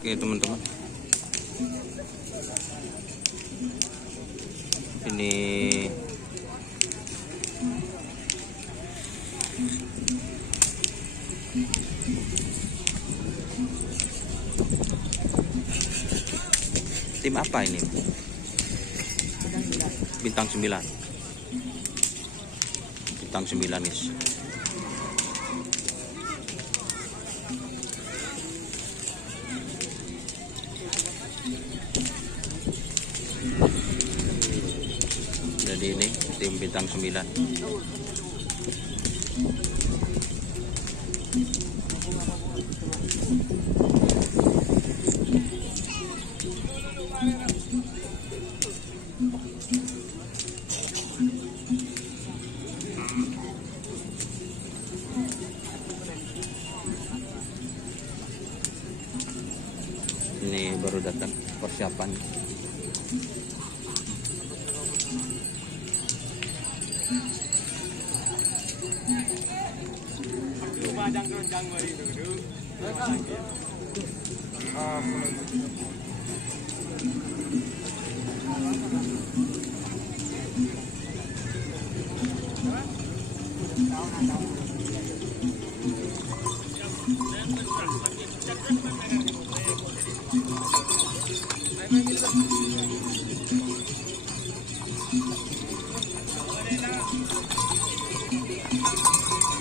Oke teman-teman, ini tim apa ini? Bintang 9. Bintang 9 guys. Jadi ini tim bintang 9. Ini baru datang persiapan.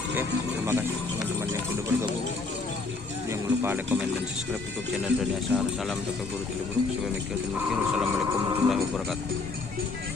Oke, terima kasih teman-teman yang sudah bergabung. Jangan lupa like, komen, dan subscribe untuk channel Doni Ashar. Salam untuk guru tilu buruk. Wassalamualaikum warahmatullahi wabarakatuh.